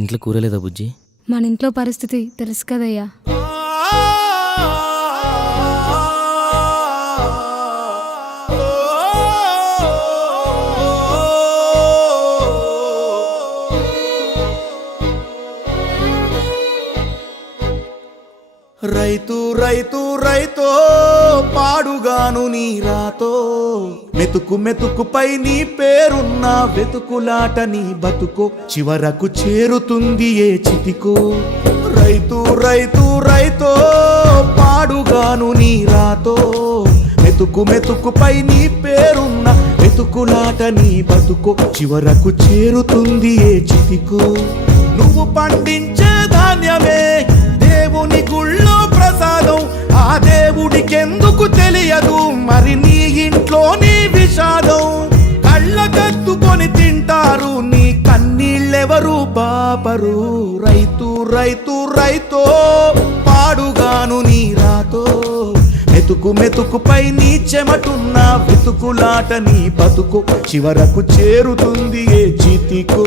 ఇంట్లో కూరలేదా బుజ్జి? మన ఇంట్లో పరిస్థితి తెలుసు కదయ్యా. రైతు రైతు రైతో పాడుగాను నీ రాతో, మెతుకు మెతుకుపై నీ పేరున్న వెతుకులాట నీ బతుకో, చివరకు చేరుతుంది ఏ చితికో. రైతు రైతు రైతో పాడుగాను నీ రాతో, మెతుకు మెతుకుపై నీ పేరున్న వెతుకులాట నీ బతుకో, చివరకు చేరుతుంది ఏ చితికో. నువ్వు పండించే ధాన్యమే దేవుని గుళ్ళో ప్రసాదం, ఆ దేవుడికెందుకు తెలియదు మరి నీ ఇంట్లో నీ విషాదం. కళ్ళకత్తుకొని తింటారు నీ కన్నీళ్ళెవరు పాపరు. రైతు రైతు రైతో పాడుగాను నీ రాతో, మెతుకు మెతుకుపై నీ చెమటున్న వెతుకులాట నీ బతుకు, చివరకు చేరుతుంది ఏ చితికో.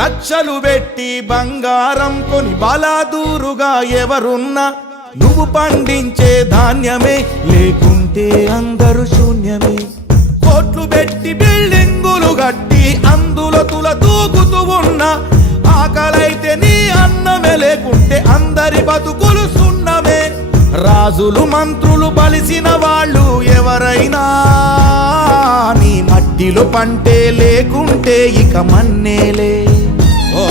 లక్షలు పెట్టి బంగారం కొని బలాదూరుగా ఎవరున్నా, నువ్వు పండించే ధాన్యమే లేకుంటే అందరూ శూన్యమే. కోట్లు పెట్టి బిల్డింగులు కట్టి అందులో తుల తూగుతూ ఉన్నా, ఆకలైతే నీ అన్నమే లేకుంటే అందరి బతుకులు సున్నమే. రాజులు మంత్రులు బలిసిన వాళ్ళు ఎవరైనా, నీ మట్టిలో పంటే లేకుంటే ఇక మన్నేలే. ఓ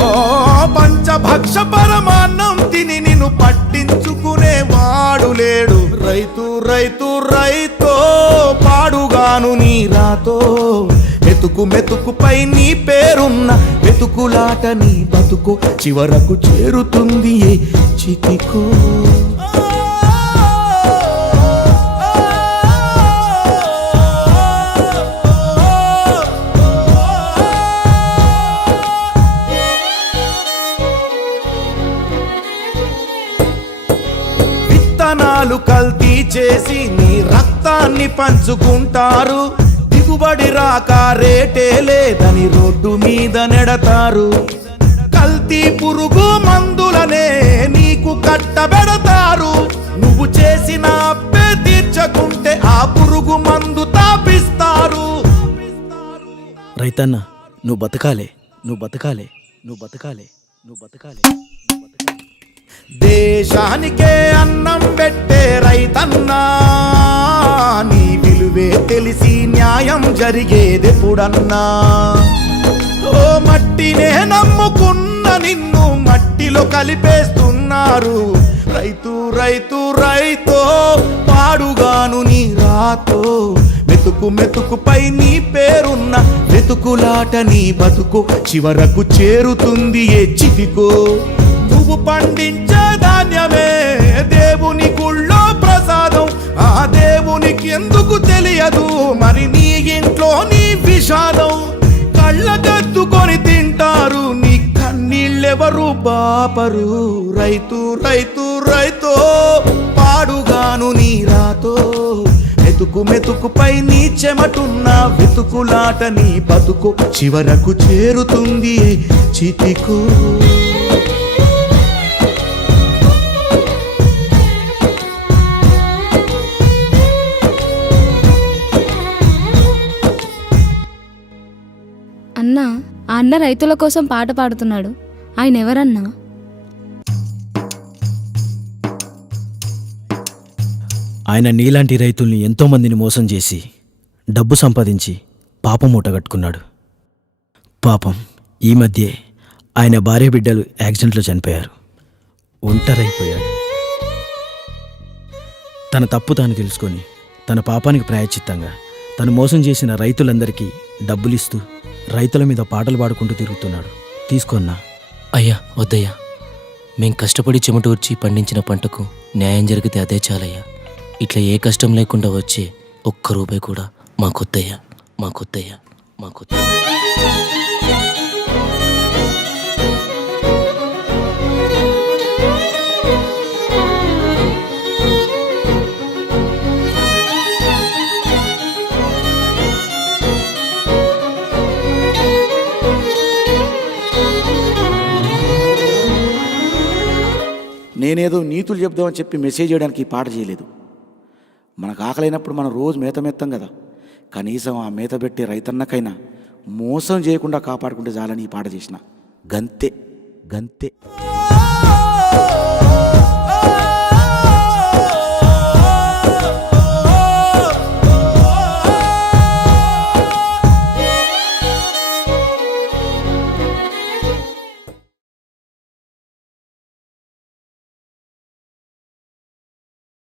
పంచభక్ష పరమాన్నం తిని నిన్ను పట్టించుకునే వాడు లేడు. రైతు రైతు రైతో పాడుగాను నీ రాతో, మెతుకు మెతుకుపై నీ పేరున్న వెతుకులాట నీ బతుకు, చివరకు చేరుతుంది ఏ చితికో. విత్తనాలు కల్తీ చేసి నీ రక్తాన్ని పంచుకుంటారు, దిగుబడి రాక రేటే లేదని రోడ్డు మీద నెడతారు. కల్తీ పురుగు మందులనే నీకు కట్టబెడతారు, నువ్వు చేసిన అప్పే తీర్చకుంటే ఆ పురుగు మందు తాపిస్తారు. రైతన్న నువ్వు బతకాలే, నువ్వు బతకాలే, నువ్వు బతకాలే, నువ్వు బతకాలే. దేశానికే అన్నం పెట్టే రైతన్నా, నీ విలువే తెలిసి న్యాయం జరిగేదెప్పుడన్నా. ఓ మట్టినే నమ్ముకున్న నిన్ను మట్టిలో కలిపేస్తున్నారు. రైతు రైతు రైతో పాడుగాను నీ రాతో, మెతుకు మెతుకుపై నీ పేరున్న వెతుకులాట నీ బతుకు, చివరకు చేరుతుంది ఏ చితికో. నువ్వు పండించే ధాన్యమే దేవుని గుళ్ళో ప్రసాదం, ఆ దేవునికి ఎందుకు తెలియదు మరి నీ ఇంట్లో నీ విషాదం. కళ్ళకత్తుకొని తింటారు నీ కన్నీళ్ళెవరు పాపరు. రైతు రైతు రైతో పాడుగాను నీ రాతో, మెతుకు మెతుకుపై నీ చెమటున్న వెతుకులాట నీ బతుకు, చివరకు చేరుతుంది చితికు. అన్నా, ఆ అన్న రైతుల కోసం పాట పాడుతున్నాడు. ఆయన ఎవరన్నా? ఆయన నీలాంటి రైతుల్ని ఎంతోమందిని మోసం చేసి డబ్బు సంపాదించి పాపం మూటగట్టుకున్నాడు. పాపం ఈ మధ్యే ఆయన భార్య బిడ్డలు యాక్సిడెంట్లో చనిపోయారు. ఒంటరైపోయాడు. తన తప్పు తాను తెలుసుకొని తన పాపానికి ప్రాయశ్చిత్తంగా తను మోసం చేసిన రైతులందరికీ డబ్బులిస్తూ రైతుల మీద పాటలు పాడుకుంటూ తిరుగుతున్నాడు. తీసుకున్నా. అయ్యా వద్దయ్యా, మేం కష్టపడి చెమటూర్చి పండించిన పంటకు న్యాయం జరిగితే అదే చాలయ్యా. ఇట్లా ఏ కష్టం లేకుండా వచ్చే ఒక్క రూపాయి కూడా మాకొద్దయ్యా, మాకొద్దయ్యా, మాకొద్దయ్యా. నేనేదో నీతులు చెప్దామని చెప్పి మెసేజ్ చేయడానికి ఈ పాట చేయలేదు. మనకు ఆకలైనప్పుడు మనం రోజు మేత మెత్తాం కదా, కనీసం ఆ మేత పెట్టే రైతన్నకైనా మోసం చేయకుండా కాపాడుకుంటే చాలని ఈ పాట చేసిన. గంతే గంతే.